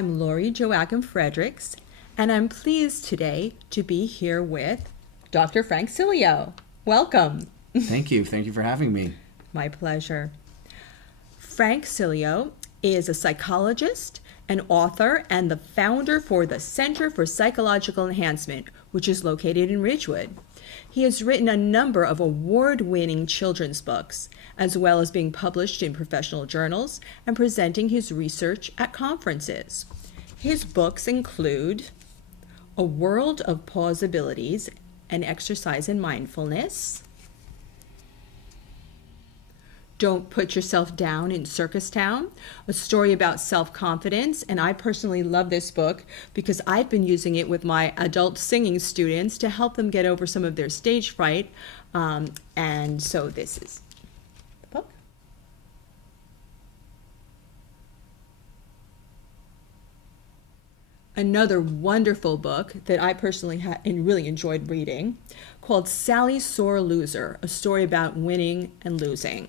I'm Lori Joachim Fredericks, and I'm pleased today to be here with Dr. Frank Sileo. Welcome. Thank you. Thank you for having me. My pleasure. Frank Sileo is a psychologist, an author, and the founder for the Center for Psychological Enhancement, which is located in Ridgewood. He has written a number of award-winning children's books, as well as being published in professional journals and presenting his research at conferences. His books include A World of Plausibilities, An Exercise in Mindfulness, Don't Put Yourself Down in Circus Town, a story about self-confidence. And I personally love this book because I've been using it with my adult singing students to help them get over some of their stage fright. And so this is the book. Another wonderful book that I personally really enjoyed reading called Sally's Sore Loser, a story about winning and losing.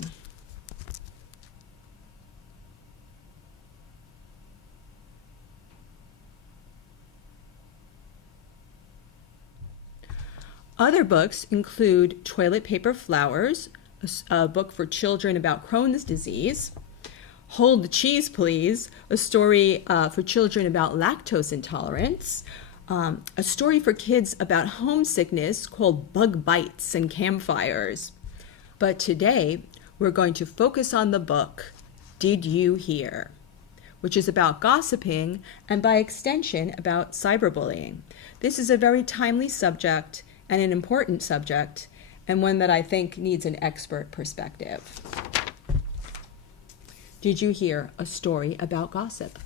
Other books include Toilet Paper Flowers, a book for children about Crohn's disease, Hold the Cheese Please, a story for children about lactose intolerance, a story for kids about homesickness called Bug Bites and Campfires. But today, we're going to focus on the book, Did You Hear?, which is about gossiping and by extension about cyberbullying. This is a very timely subject and an important subject, and one that I think needs an expert perspective. Did you hear a story about gossip?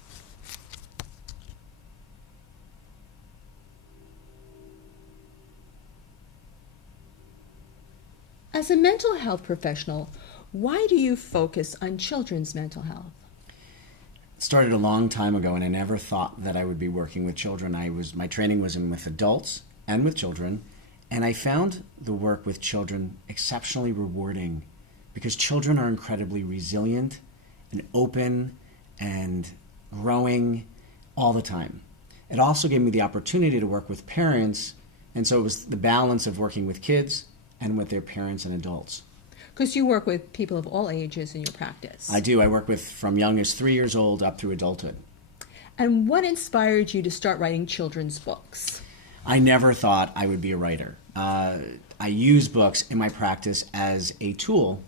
As a mental health professional, why do you focus on children's mental health? It started a long time ago, and I never thought that I would be working with children. My training was with adults and with children. And I found the work with children exceptionally rewarding because children are incredibly resilient and open and growing all the time. It also gave me the opportunity to work with parents, and so it was the balance of working with kids and with their parents and adults. Because you work with people of all ages in your practice. I do. I work with from young as 3 years old up through adulthood. And what inspired you to start writing children's books? I never thought I would be a writer. I use books in my practice as a tool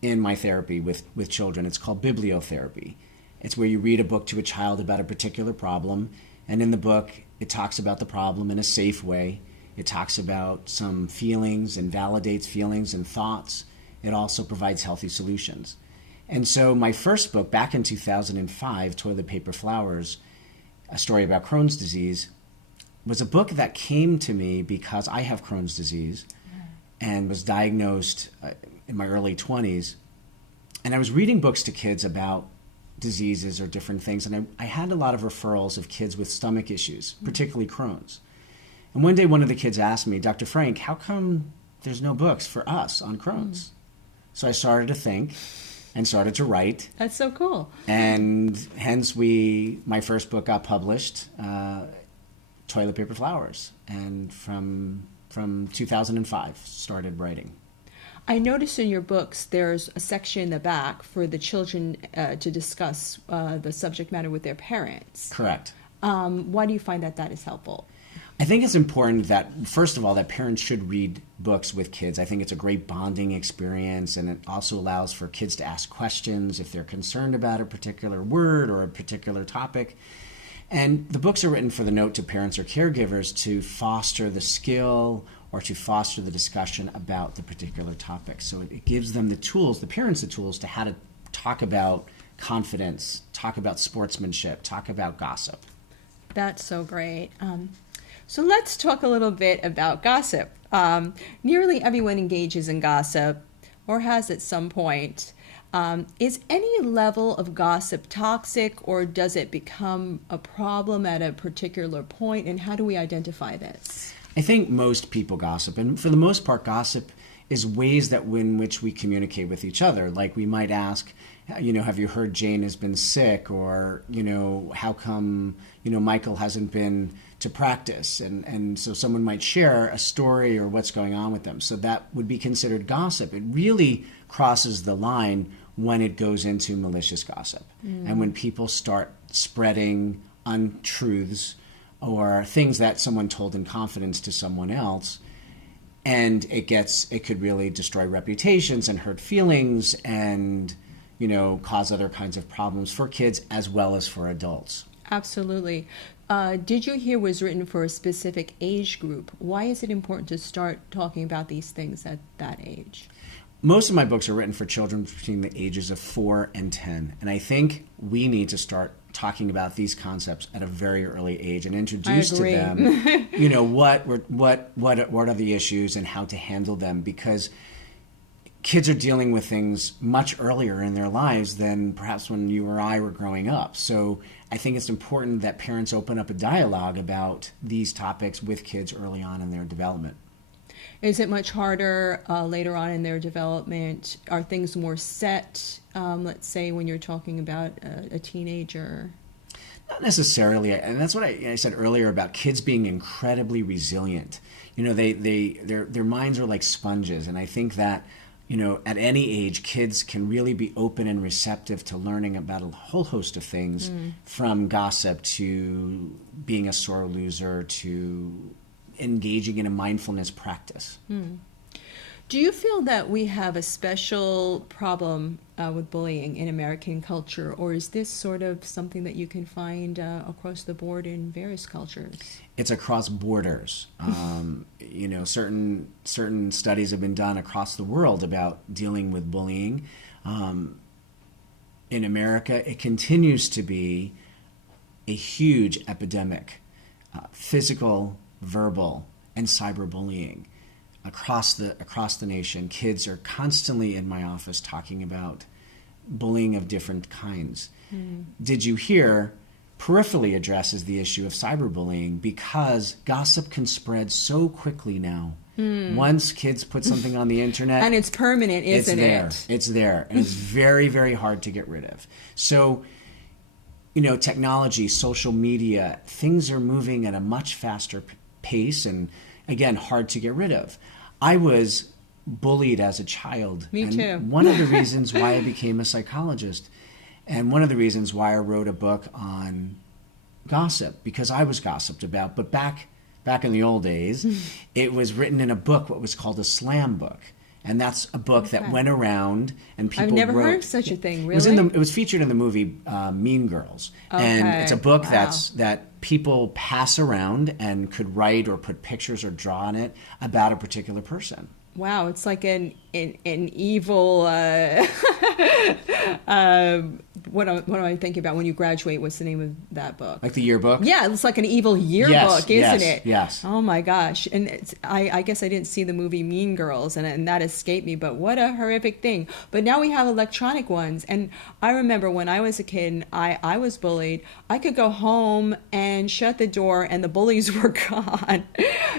in my therapy with children. It's called bibliotherapy. It's where you read a book to a child about a particular problem, and in the book, it talks about the problem in a safe way. It talks about some feelings and validates feelings and thoughts. It also provides healthy solutions. And so my first book, back in 2005, Toilet Paper Flowers, a story about Crohn's disease, was a book that came to me because I have Crohn's disease and was diagnosed in my early 20s. And I was reading books to kids about diseases or different things, and I had a lot of referrals of kids with stomach issues, particularly Crohn's. And one day one of the kids asked me, Dr. Frank, how come there's no books for us on Crohn's? So I started to think and started to write. That's so cool. And hence my first book got published, Toilet Paper Flowers, and from 2005 started writing. I noticed in your books there's a section in the back for the children to discuss the subject matter with their parents. Correct. Why do you find that is helpful? I think it's important that, first of all, that parents should read books with kids. I think it's a great bonding experience, and it also allows for kids to ask questions if they're concerned about a particular word or a particular topic. And the books are written for the note to parents or caregivers to foster the skill or to foster the discussion about the particular topic. So it gives them the tools, the parents the tools to how to talk about confidence, talk about sportsmanship, talk about gossip. That's so great. So let's talk a little bit about gossip. Nearly everyone engages in gossip or has at some point. Is any level of gossip toxic, or does it become a problem at a particular point, and how do we identify this? I think most people gossip, and for the most part, gossip is ways that in which we communicate with each other. Like we might ask, have you heard Jane has been sick? Or, how come, Michael hasn't been to practice? And so someone might share a story or what's going on with them. So that would be considered gossip. It really crosses the line when it goes into malicious gossip. And when people start spreading untruths or things that someone told in confidence to someone else, and it could really destroy reputations and hurt feelings and, cause other kinds of problems for kids as well as for adults. Absolutely. Did You Hear was written for a specific age group. Why is it important to start talking about these things at that age? Most of my books are written for children between the ages of 4 and 10. And I think we need to start talking about these concepts at a very early age and introduce to them, what are the issues and how to handle them, because kids are dealing with things much earlier in their lives than perhaps when you or I were growing up. So I think it's important that parents open up a dialogue about these topics with kids early on in their development. Is it much harder later on in their development? Are things more set, let's say, when you're talking about a teenager? Not necessarily, and that's what I said earlier about kids being incredibly resilient. Their minds are like sponges, and I think that at any age, kids can really be open and receptive to learning about a whole host of things, from gossip to being a sore loser to engaging in a mindfulness practice. Do you feel that we have a special problem with bullying in American culture, or is this sort of something that you can find across the board in various cultures? It's across borders. Certain studies have been done across the world about dealing with bullying. In America, it continues to be a huge epidemic, physical, verbal, and cyberbullying across the nation. Kids are constantly in my office talking about bullying of different kinds. Did You Hear peripherally addresses the issue of cyberbullying because gossip can spread so quickly now. Once kids put something on the internet, and it's permanent, isn't it? It's there, and it's very, very hard to get rid of. So, technology, social media, things are moving at a much faster pace, and again, hard to get rid of. I was bullied as a child. Me too. One of the reasons why I became a psychologist, and one of the reasons why I wrote a book on gossip, because I was gossiped about. But back in the old days, it was written in a book, what was called a slam book. And that's a book that went around and people I've never wrote. heard of such a thing, really? It was featured in the movie Mean Girls. Okay. And it's a book Wow. that people pass around and could write or put pictures or draw on it about a particular person. Wow, it's like an evil. What am I thinking about when you graduate? What's the name of that book? Like the yearbook? Yeah, it's like an evil yearbook, isn't it? Yes. Oh my gosh! And I guess I didn't see the movie Mean Girls, and that escaped me. But what a horrific thing! But now we have electronic ones, and I remember when I was a kid, and I was bullied. I could go home and shut the door, and the bullies were gone.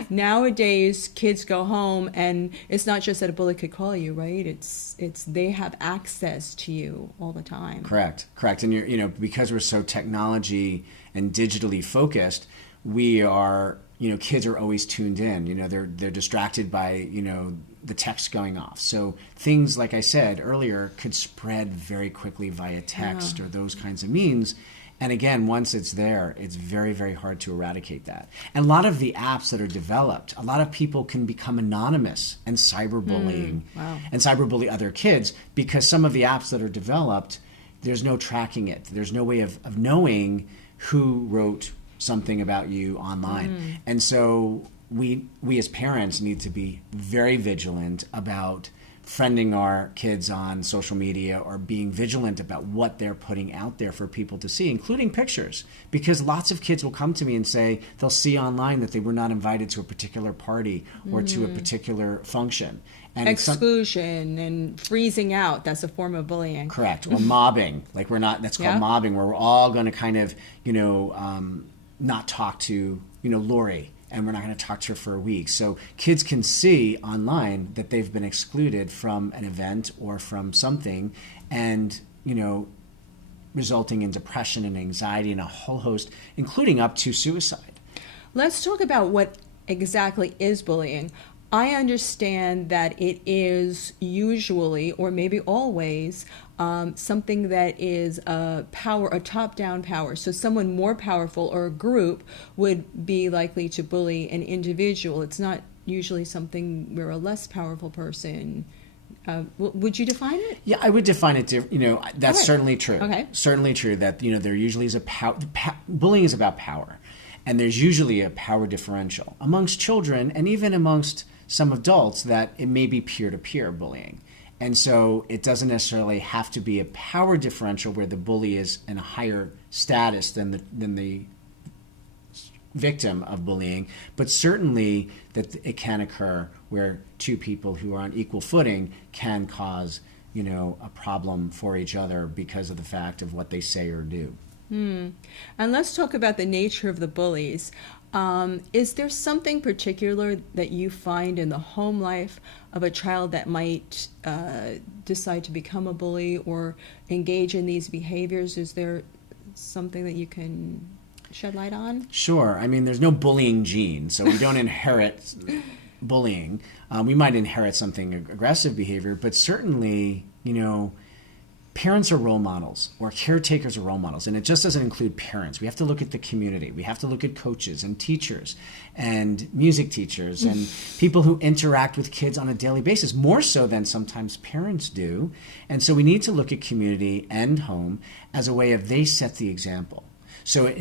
Nowadays, kids go home, and it's not just that a bully could call you, right? It's they have access to you all the time. Correct. And because we're so technology and digitally focused, we are, kids are always tuned in. They're distracted by, the text going off. So things, like I said earlier, could spread very quickly via text or those kinds of means. And again, once it's there, it's very, very hard to eradicate that. And a lot of the apps that are developed, a lot of people can become anonymous and cyberbullying and cyberbully other kids, because some of the apps that are developed, there's no tracking it. There's no way of knowing who wrote something about you online. And so we as parents need to be very vigilant about friending our kids on social media, or being vigilant about what they're putting out there for people to see, including pictures. Because lots of kids will come to me and say they'll see online that they were not invited to a particular party or to a particular function. And exclusion and freezing out, that's a form of bullying. Correct. Or mobbing. That's called mobbing, where we're all going to kind of, not talk to, Lori. and we're not going to talk to her for a week. So kids can see online that they've been excluded from an event or from something, and, resulting in depression and anxiety and a whole host, including up to suicide. Let's talk about what exactly is bullying. I understand that it is usually, or maybe always, something that is a top-down power. So someone more powerful or a group would be likely to bully an individual. It's not usually something where a less powerful person. Would you define it? Yeah, I would define it. That's certainly true. Okay. Certainly true that there usually is bullying is about power, and there's usually a power differential amongst children and even amongst some adults, that it may be peer-to-peer bullying. And so it doesn't necessarily have to be a power differential where the bully is in a higher status than the victim of bullying, but certainly that it can occur where two people who are on equal footing can cause, a problem for each other because of the fact of what they say or do. And let's talk about the nature of the bullies. Is there something particular that you find in the home life of a child that might decide to become a bully or engage in these behaviors? Is there something that you can shed light on? Sure. I mean, there's no bullying gene, so we don't inherit bullying. We might inherit something aggressive behavior, but certainly, parents are role models, or caretakers are role models, and it just doesn't include parents. We have to look at the community. We have to look at coaches and teachers and music teachers and people who interact with kids on a daily basis, more so than sometimes parents do. And so we need to look at community and home as a way of they set the example. So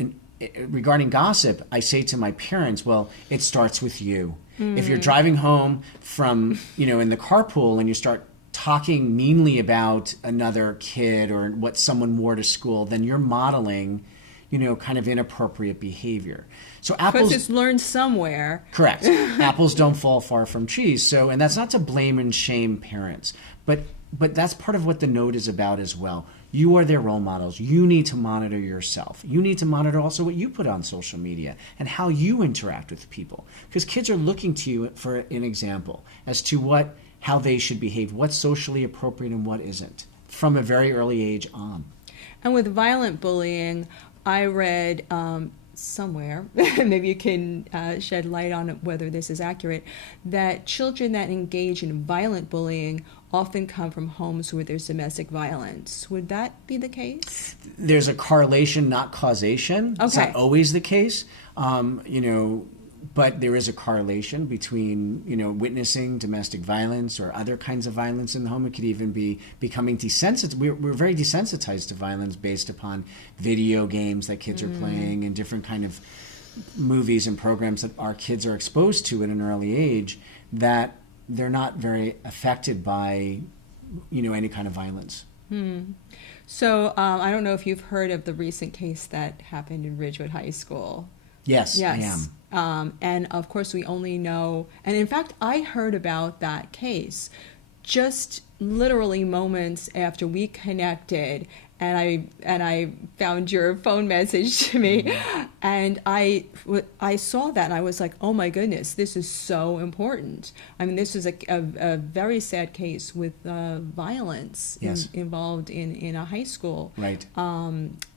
regarding gossip, I say to my parents, well, it starts with you. If you're driving home from, in the carpool and you start talking meanly about another kid or what someone wore to school, then you're modeling, kind of inappropriate behavior. So apples, because it's learned somewhere. Correct. Apples don't fall far from trees. So, and that's not to blame and shame parents, but that's part of what the note is about as well. You are their role models. You need to monitor yourself. You need to monitor also what you put on social media and how you interact with people, because kids are looking to you for an example as to how they should behave, what's socially appropriate and what isn't, from a very early age on. And with violent bullying, I read somewhere, maybe you can shed light on whether this is accurate, that children that engage in violent bullying often come from homes where there's domestic violence. Would that be the case? There's a correlation, not causation. Okay. It's not always the case. But there is a correlation between, witnessing domestic violence or other kinds of violence in the home. It could even be becoming desensitized. We're very desensitized to violence based upon video games that kids are playing and different kind of movies and programs that our kids are exposed to at an early age, that they're not very affected by, any kind of violence. So I don't know if you've heard of the recent case that happened in Ridgewood High School. Yes, I am. And of course we only know, and in fact I heard about that case just literally moments after we connected, and I found your phone message to me, and I saw that and I was like, oh my goodness, this is so important. I mean, this is a very sad case with violence involved in a high school. Right.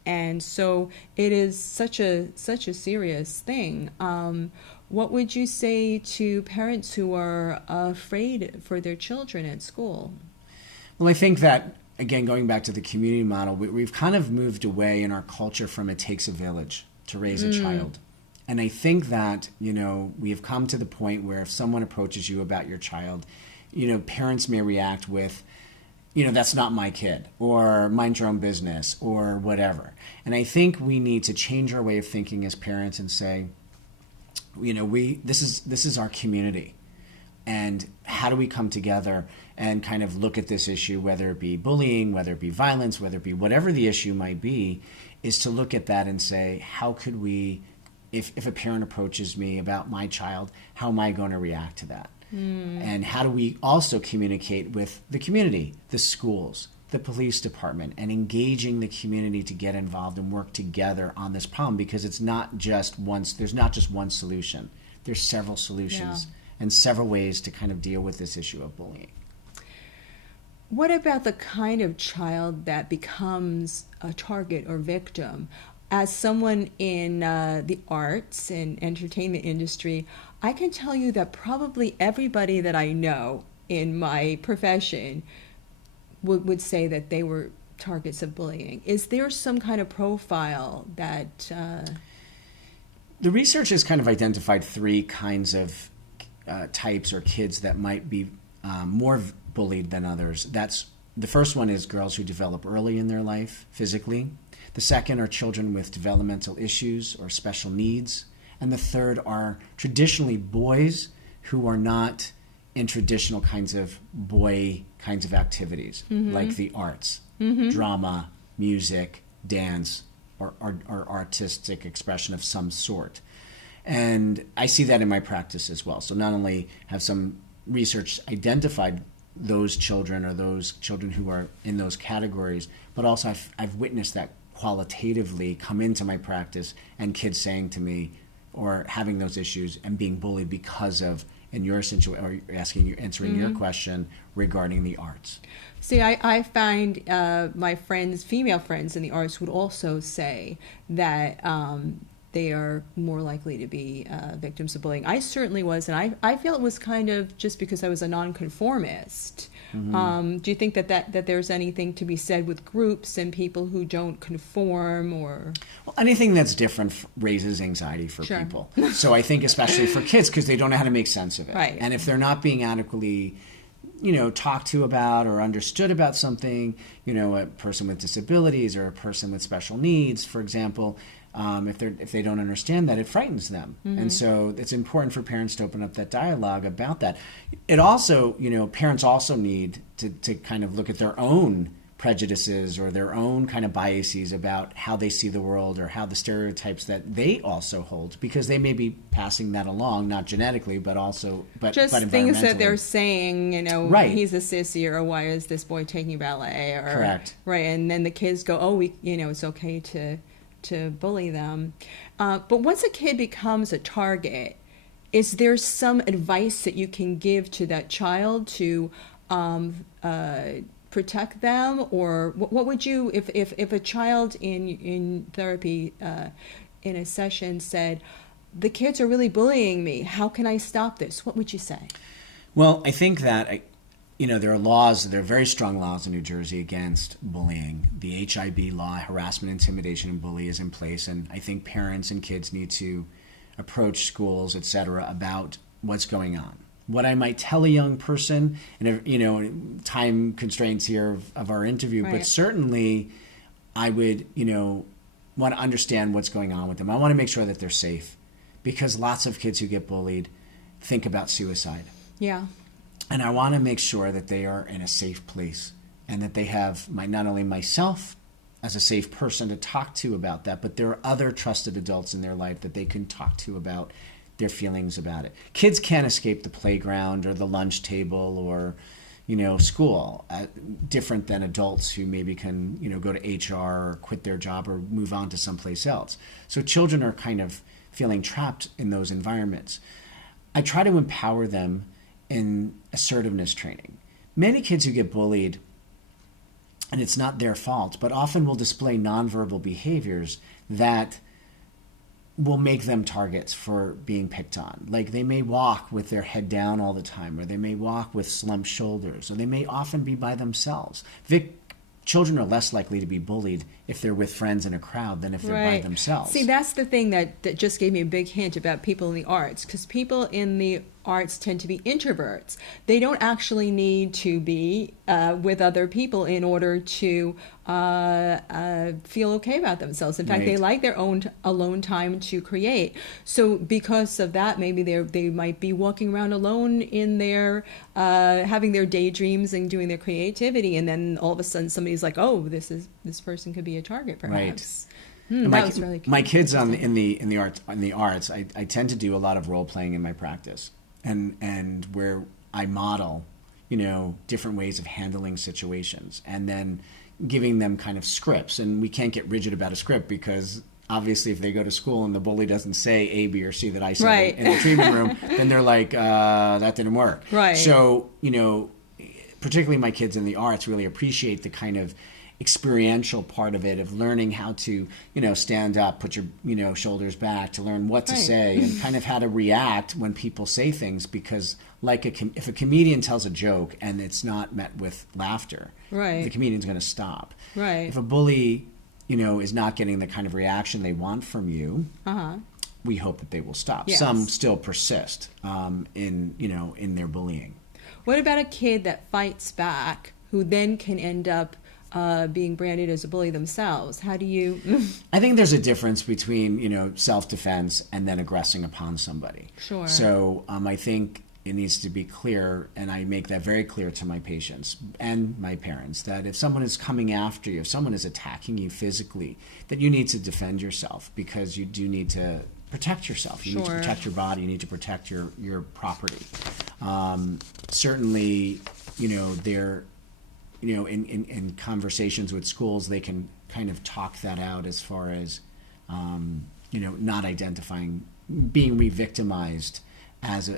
And so it is such a serious thing. What would you say to parents who are afraid for their children at school? Well, I think that, again, going back to the community model, we've kind of moved away in our culture from it takes a village to raise a child. And I think that, we have come to the point where if someone approaches you about your child, parents may react with, that's not my kid, or mind your own business, or whatever. And I think we need to change our way of thinking as parents and say, this is our community. And how do we come together and kind of look at this issue, whether it be bullying, whether it be violence, whether it be whatever the issue might be, is to look at that and say, how could we, if a parent approaches me about my child, how am I going to react to that? And how do we also communicate with the community, the schools, the police department, and engaging the community to get involved and work together on this problem, because it's not just there's not just one solution. there's several solutions Yeah. and several ways to kind of deal with this issue of bullying. What about the kind of child that becomes a target or victim? As someone in the arts and entertainment industry, I can tell you that probably everybody that I know in my profession would say that they were targets of bullying. Is there some kind of profile that... The research has kind of identified three kinds of types or kids that might be more bullied than others. The first one is girls who develop early in their life physically. The second are children with developmental issues or special needs. And the third are traditionally boys who are not in traditional kinds of boy kinds of activities, like the arts, drama, music, dance, or artistic expression of some sort. And I see that in my practice as well. So not only have some research identified those children or those children who are in those categories, but also I've witnessed that qualitatively come into my practice, and kids saying to me or having those issues and being bullied because of, in your situation, or answering your question regarding the arts. See, I find my friends, female friends in the arts, would also say that they are more likely to be victims of bullying. I certainly was, and I feel it was kind of just because I was a nonconformist. Do you think that there's anything to be said with groups and people who don't conform, or? Well, anything that's different raises anxiety for Sure. people. So I think especially for kids, because they don't know how to make sense of it. Right. And if they're not being adequately talked to about or understood about something, a person with disabilities or a person with special needs, for example, if they don't understand that, it frightens them. And so it's important for parents to open up that dialogue about that. It also, parents also need to kind of look at their own prejudices or their own kind of biases about how they see the world or how the stereotypes that they also hold, because they may be passing that along, not genetically, but also but Things that they're environmentally. saying, Right. he's a sissy, or why is this boy taking ballet, or Correct. right, and then the kids go, oh, it's okay to bully them. But once a kid becomes a target, is there some advice that you can give to that child to protect them? Or what would you, if a child in therapy in a session said, the kids are really bullying me, how can I stop this? What would you say? Well, I think that there are very strong laws in New Jersey against bullying. The HIB law, harassment, intimidation, and bully, is in place, and I think parents and kids need to approach schools, etc., about what's going on. What I might tell a young person, and time constraints here of our interview, Right. but certainly I would want to understand what's going on with them. I want to make sure that they're safe, because lots of kids who get bullied think about suicide. Yeah. And I want to make sure that they are in a safe place, and that they have not only myself as a safe person to talk to about that, but there are other trusted adults in their life that they can talk to about their feelings about it. Kids can't escape the playground or the lunch table or school, different than adults who maybe can go to HR or quit their job or move on to someplace else. So children are kind of feeling trapped in those environments. I try to empower them in assertiveness training. Many kids who get bullied, and it's not their fault, but often will display nonverbal behaviors that will make them targets for being picked on. Like they may walk with their head down all the time, or they may walk with slumped shoulders, or they may often be by themselves. Children are less likely to be bullied if they're with friends in a crowd than if they're by themselves. See, that's the thing that just gave me a big hint about people in the arts, because people in the arts tend to be introverts. They don't actually need to be with other people in order to feel okay about themselves. In fact, Right. they like their own alone time to create. So because of that, maybe they might be walking around alone in their having their daydreams and doing their creativity, and then all of a sudden somebody's like, "Oh, this person could be a target, perhaps." And That was really my kids interesting. in the arts, I tend to do a lot of role playing in my practice, and where I model, different ways of handling situations, and then giving them kind of scripts. And we can't get rigid about a script because obviously if they go to school and the bully doesn't say A, B, or C that I said Right. in the treatment room, then they're like, that didn't work. Right. So, particularly my kids in the arts really appreciate the kind of experiential part of it, of learning how to, stand up, put your, shoulders back, to learn what to Right. say and kind of how to react when people say things, because if a comedian tells a joke and it's not met with laughter, Right. the comedian's going to stop. Right. If a bully, is not getting the kind of reaction they want from you, we hope that they will stop. Yes. Some still persist in their bullying. What about a kid that fights back, who then can end up being branded as a bully themselves? How do you... I think there's a difference between, self-defense and then aggressing upon somebody. Sure. So I think it needs to be clear, and I make that very clear to my patients and my parents, that if someone is coming after you, if someone is attacking you physically, that you need to defend yourself, because you do need to protect yourself. You need to Sure. protect your body. You need to protect your property. Certainly, they're... in conversations with schools, they can kind of talk that out as far as, not identifying, being re-victimized as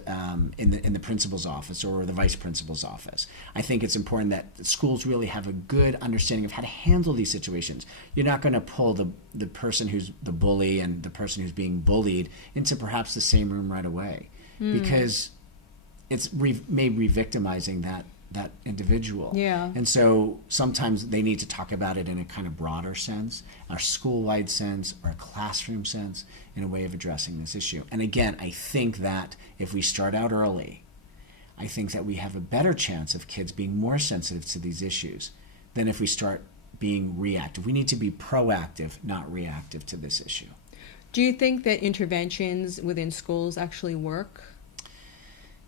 in the principal's office or the vice principal's office. I think it's important that the schools really have a good understanding of how to handle these situations. You're not going to pull the person who's the bully and the person who's being bullied into perhaps the same room right away, because it's made re-victimizing that individual. Yeah. And so sometimes they need to talk about it in a kind of broader sense, a school-wide sense, or a classroom sense, in a way of addressing this issue. And again, I think that if we start out early, I think that we have a better chance of kids being more sensitive to these issues than if we start being reactive. We need to be proactive, not reactive to this issue. Do you think that interventions within schools actually work?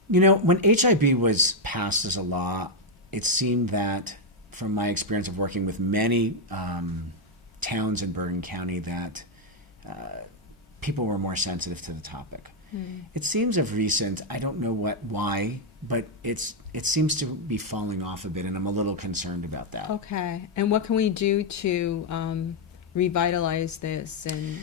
When HIB was passed as a law, it seemed that, from my experience of working with many towns in Bergen County, that people were more sensitive to the topic. It seems of recent, I don't know why, but it seems to be falling off a bit, and I'm a little concerned about that. Okay. And what can we do to revitalize this and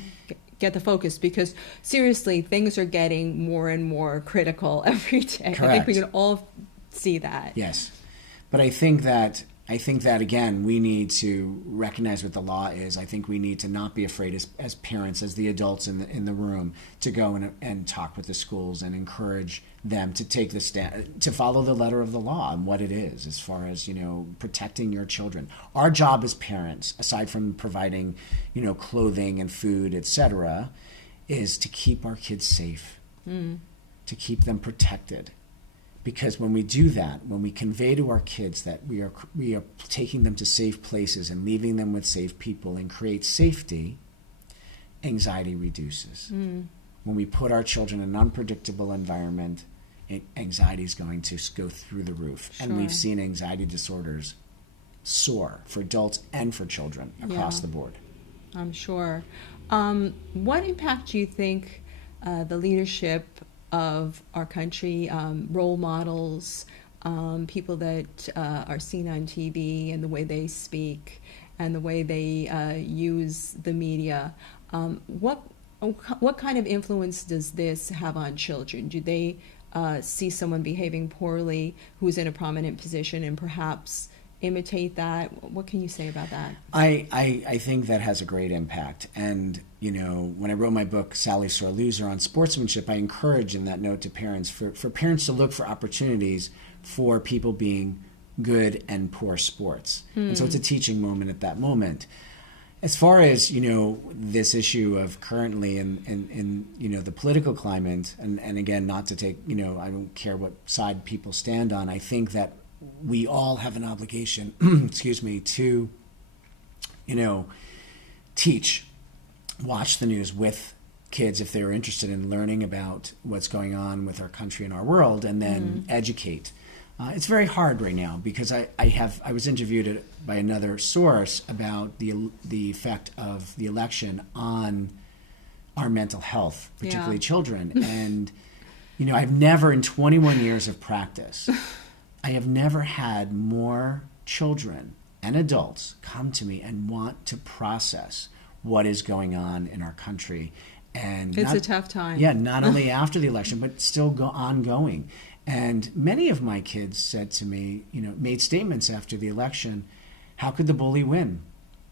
get the focus? Because seriously, things are getting more and more critical every day. Correct. I think we can all see that. Yes. But I think that again, we need to recognize what the law is. I think we need to not be afraid as parents, as the adults in the room, to go and talk with the schools and encourage them to take the stand, to follow the letter of the law and what it is, as far as, protecting your children. Our job as parents, aside from providing, clothing and food, etc., is to keep our kids safe, to keep them protected. Because when we do that, when we convey to our kids that we are taking them to safe places and leaving them with safe people and create safety, anxiety reduces. When we put our children in an unpredictable environment, anxiety is going to go through the roof. Sure. And we've seen anxiety disorders soar for adults and for children across the board. I'm sure. What impact do you think the leadership of our country, role models, people that are seen on TV, and the way they speak and the way they use the media, what kind of influence does this have on children? Do they see someone behaving poorly who's in a prominent position and perhaps imitate that? What can you say about that? I think that has a great impact. And, when I wrote my book, Sally Sore Loser, on sportsmanship, I encourage in that note to parents, for parents to look for opportunities for people being good and poor sports. And so it's a teaching moment at that moment. As far as, this issue of currently in the political climate, and again, not to take, I don't care what side people stand on, I think that we all have an obligation, to, teach, watch the news with kids if they're interested in learning about what's going on with our country and our world, and then educate. It's very hard right now because I was interviewed by another source about the effect of the election on our mental health, particularly children. And, I've never, in 21 years of practice, I have never had more children and adults come to me and want to process what is going on in our country. And it's a tough time. Yeah, not only after the election, but still ongoing. And many of my kids said to me, made statements after the election, how could the bully win?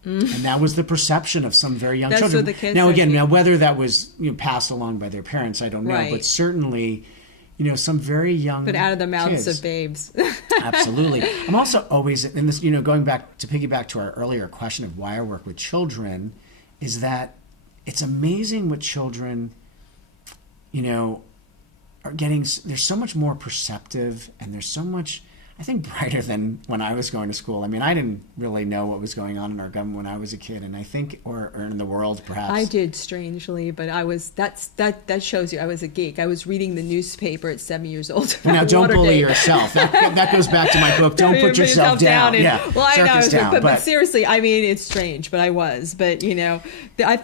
And that was the perception of some very young That's children. what the kids now, said. again, whether that was passed along by their parents, I don't know. Right. But certainly, some very young But out of the mouths kids. of babes. Absolutely. I'm also always, and this, going back to piggyback to our earlier question of why I work with children, is that it's amazing what children, are getting. They're so much more perceptive, and they're so much, I think, brighter than when I was going to school. I mean, I didn't really know what was going on in our government when I was a kid, and I think, or in the world, perhaps. I did, strangely, but that shows you I was a geek. I was reading the newspaper at 7 years old. Now, don't Watergate. bully yourself. That goes back to my book. Don't put yourself down. Well, I know, down, but seriously, I mean, it's strange, but I was. But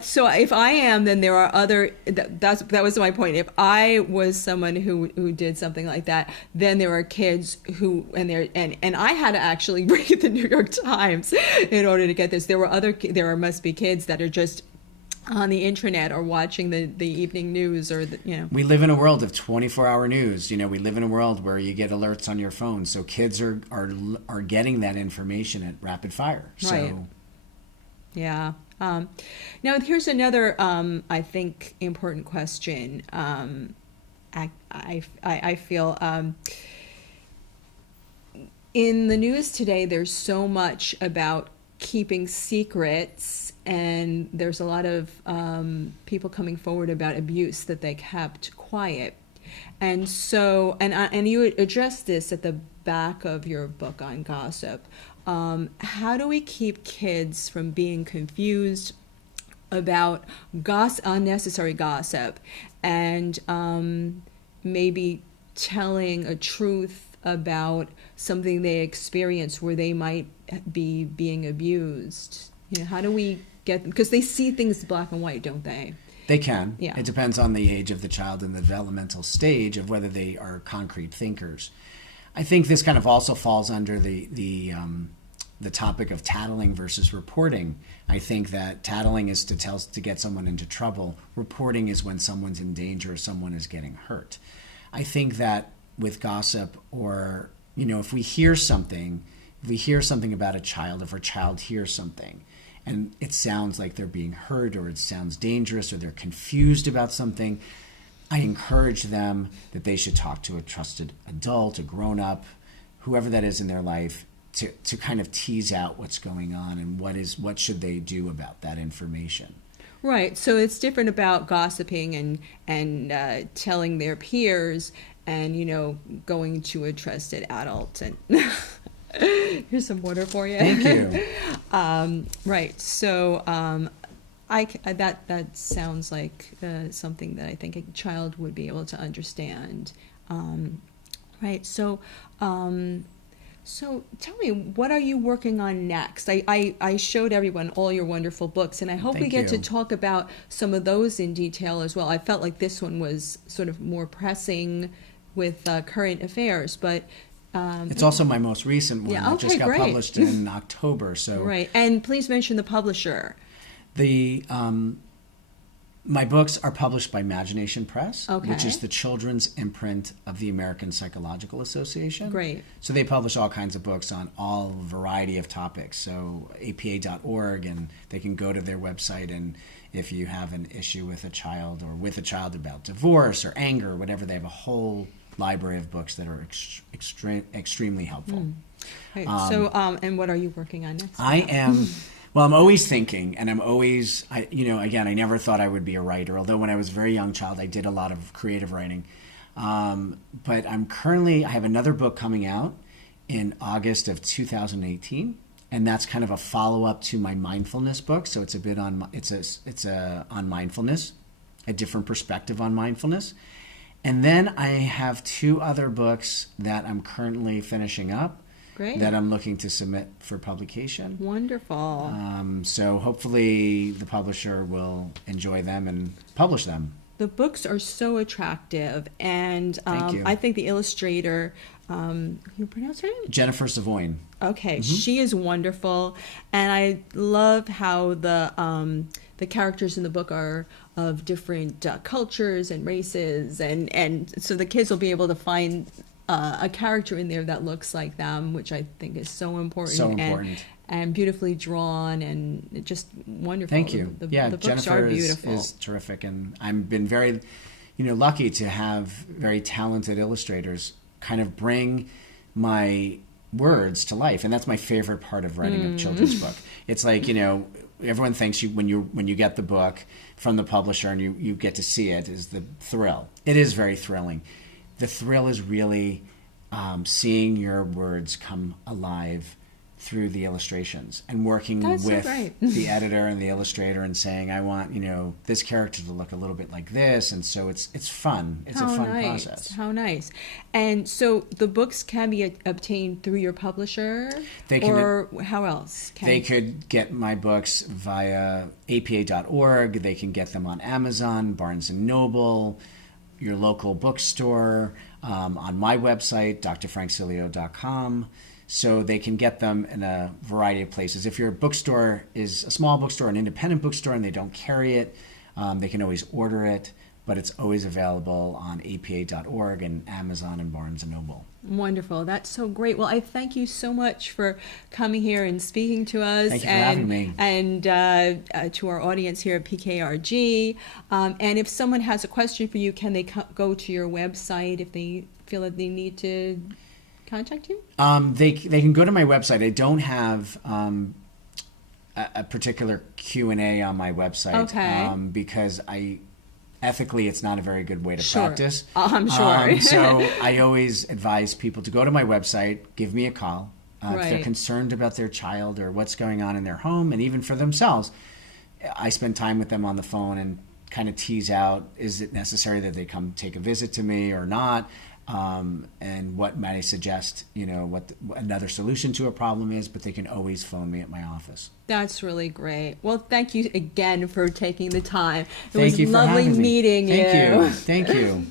so if I am, then there are other. That was my point. If I was someone who did something like that, then there are kids who and I had to actually read the New York Times in order to get this. There must be kids that are just on the internet or watching the evening news or We live in a world of 24-hour news. We live in a world where you get alerts on your phone, so kids are getting that information at rapid fire. Right. So yeah. Now here's another I think important question. I feel. In the news today, there's so much about keeping secrets, and there's a lot of people coming forward about abuse that they kept quiet. And so, and you addressed this at the back of your book on gossip. How do we keep kids from being confused about unnecessary gossip, and maybe telling a truth about something they experience where they might be being abused? How do we get them? Because they see things black and white, don't they? They can. Yeah. It depends on the age of the child and the developmental stage of whether they are concrete thinkers. I think this kind of also falls under the topic of tattling versus reporting. I think that tattling is to get someone into trouble. Reporting is when someone's in danger or someone is getting hurt. I think that with gossip, or if we hear something about a child, if our child hears something and it sounds like they're being hurt, or it sounds dangerous, or they're confused about something, I encourage them that they should talk to a trusted adult, a grown-up, whoever that is in their life, to kind of tease out what's going on and what should they do about that information. Right. So it's different about gossiping and telling their peers and, going to a trusted adult. And here's some water for you. Thank you. Right. So that sounds like something that I think a child would be able to understand. Right. So tell me, what are you working on next? I showed everyone all your wonderful books, and I hope we get to talk about some of those in detail as well. I felt like this one was sort of more pressing with current affairs, but it's also my most recent one that just got published in October. So right, and please mention the publisher. My books are published by Imagination Press, Okay. which is the children's imprint of the American Psychological Association. Great. So they publish all kinds of books on all variety of topics. So apa.org, and they can go to their website, and if you have an issue with a child about divorce or anger or whatever, they have a whole library of books that are extremely helpful. Right. And what are you working on next? Well, I'm always thinking, and I'm always, I never thought I would be a writer, although when I was a very young child, I did a lot of creative writing. But I have another book coming out in August of 2018, and that's kind of a follow-up to my mindfulness book. So it's a bit on, on mindfulness, a different perspective on mindfulness. And then I have 2 other books that I'm currently finishing up. Great. That I'm looking to submit for publication. Wonderful. So hopefully the publisher will enjoy them and publish them. The books are so attractive, and Thank you. I think the illustrator Can you pronounce her name? Jennifer Savoyne. Okay, she is wonderful, and I love how the characters in the book are of different cultures and races, and so the kids will be able to find a character in there that looks like them, which I think is so important. So important. And beautifully drawn, and just wonderful. Thank you. The books Jennifer are beautiful. is terrific, and I've been very, lucky to have very talented illustrators kind of bring my words to life, and that's my favorite part of writing a children's book. It's like, everyone thinks when you get the book from the publisher and you get to see it is the thrill. It is very thrilling. The thrill is really seeing your words come alive through the illustrations and working That's so with great. the editor and the illustrator and saying, I want, this character to look a little bit like this. And so it's fun. It's a fun process. How nice. And so the books can be obtained through your publisher, or how else? They could get my books via apa.org. They can get them on Amazon, Barnes & Noble, your local bookstore, on my website, drfranksileo.com. So they can get them in a variety of places. If your bookstore is a small bookstore, an independent bookstore, and they don't carry it, they can always order it, but it's always available on apa.org and Amazon and Barnes & Noble. Wonderful. That's so great. Well, I thank you so much for coming here and speaking to us. Thank you for having me. And to our audience here at PKRG. And if someone has a question for you, can they go to your website if they feel that they need to contact you? They can go to my website. I don't have a particular Q&A on my website because ethically it's not a very good way to practice. I'm sure. So I always advise people to go to my website, give me a call. If they're concerned about their child or what's going on in their home, and even for themselves, I spend time with them on the phone and kind of tease out, is it necessary that they come take a visit to me or not? And what might I suggest, what another solution to a problem is, but they can always phone me at my office. That's really great. Well, thank you again for taking the time. Thank you for lovely having me. meeting you. Thank you.